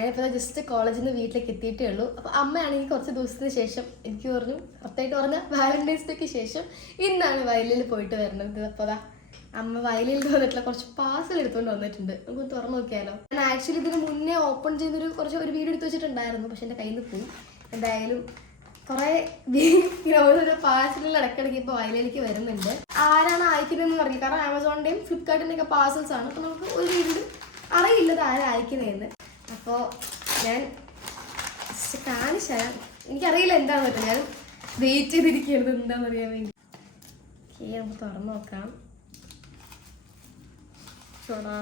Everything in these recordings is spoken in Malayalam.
ഞാനിപ്പോൾ ജസ്റ്റ് കോളേജിൽ നിന്ന് വീട്ടിലേക്ക് എത്തിയിട്ടേ ഉള്ളൂ. അപ്പോൾ അമ്മയാണെങ്കിൽ കുറച്ച് ദിവസത്തിന് ശേഷം എനിക്ക് പറഞ്ഞു, കറക്റ്റായിട്ട് പറഞ്ഞാൽ വാലന്റൈൻസ് ഡേക്ക് ശേഷം ഇന്നാണ് വയലിൽ പോയിട്ട് വരുന്നത്. അപ്പോൾ അതാ അമ്മ വയലിൽ വന്നിട്ടുള്ള കുറച്ച് പാർസൽ എടുത്തുകൊണ്ട് വന്നിട്ടുണ്ട്. നമുക്ക് തുറന്നു നോക്കിയാലോ. ഞാൻ ആക്ച്വലി ഇതിന് മുന്നേ ഓപ്പൺ ചെയ്തൊരു ഒരു വീഡിയോ എടുത്ത് വെച്ചിട്ടുണ്ടായിരുന്നു, പക്ഷെ എൻ്റെ കയ്യിൽ നിന്ന് പോയി. എന്തായാലും കുറേ ഓരോരോ പാർസലിൽ ഇടയ്ക്കിടയ്ക്ക് ഇപ്പോൾ വയലിലേക്ക് വരുന്നുണ്ട്. ആരാണ് അയക്കുന്നതെന്ന് അറിയില്ല, കാരണം ആമസോണിൻ്റെയും ഫ്ലിപ്കാർട്ടിൻ്റെയൊക്കെ പാർസൽസ് ആണ്. അപ്പോൾ നമുക്ക് ഒരു രീതിയിൽ അറിയില്ലത് ആരാ അയക്കുന്നതെന്ന്. അപ്പോൾ ഞാൻ കാണിച്ചാൽ എനിക്കറിയില്ല എന്താണെന്ന് പറ്റും. ഞാൻ വെയിറ്റ് ചെയ്തിരിക്കുന്നത് എന്താണെന്ന് അറിയാൻ വേണ്ടി. ഓക്കെ, നമുക്ക് തുറന്നു നോക്കാം. ചോടാ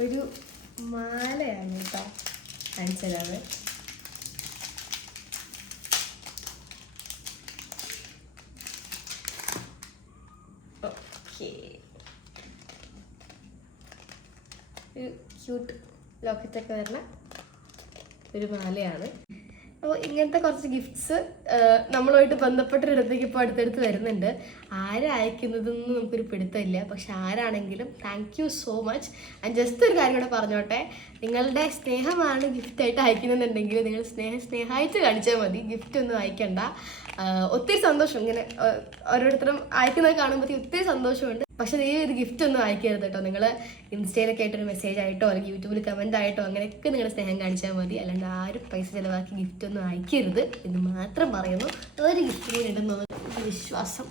ഒരു മാലയാണ് കേട്ടോ കാണിച്ചതാണ്. ഓക്കെ, ഒരു ക്യൂട്ട് ലോക്കറ്റൊക്കെ വരുന്ന ഒരു മാലയാണ്. അപ്പോൾ ഇങ്ങനത്തെ കുറച്ച് ഗിഫ്റ്റ്സ് നമ്മളുമായിട്ട് ബന്ധപ്പെട്ടൊരിടത്തേക്ക് ഇപ്പോൾ അടുത്തടുത്ത് വരുന്നുണ്ട്. ആരയക്കുന്നതെന്ന് നമുക്കൊരു പിടുത്തമില്ല, പക്ഷെ ആരാണെങ്കിലും താങ്ക് യു സോ മച്ച്. ഞാൻ ജസ്റ്റ് ഒരു കാര്യം കൂടെ പറഞ്ഞോട്ടെ, നിങ്ങളുടെ സ്നേഹമാണ് ഗിഫ്റ്റായിട്ട് അയക്കുന്നുണ്ടെങ്കിൽ നിങ്ങൾ സ്നേഹമായിട്ട് കാണിച്ചാൽ മതി, ഗിഫ്റ്റ് ഒന്നും അയക്കണ്ട. ഒത്തിരി സന്തോഷം ഇങ്ങനെ ഓരോരുത്തരും അയക്കുന്നത് കാണുമ്പോഴത്തേക്ക് ഒത്തിരി സന്തോഷമുണ്ട്. പക്ഷെ ഈ ഒരു ഗിഫ്റ്റ് ഒന്നും അയക്കരുത് കേട്ടോ. നിങ്ങൾ ഇൻസ്റ്റയിലൊക്കെ ആയിട്ടൊരു മെസ്സേജ് ആയിട്ടോ അല്ലെങ്കിൽ യൂട്യൂബിൽ കമൻ്റ് ആയിട്ടോ അങ്ങനെയൊക്കെ നിങ്ങളുടെ സ്നേഹം കാണിച്ചാൽ മതി. അല്ലാണ്ട് ആരും പൈസ ചിലവാക്കി ഗിഫ്റ്റ് ഒന്നും അയക്കരുത് എന്ന് മാത്രം പറയുന്നു. ഒരു ഗിഫ്റ്റ് ഇടുന്നത് വിശ്വാസം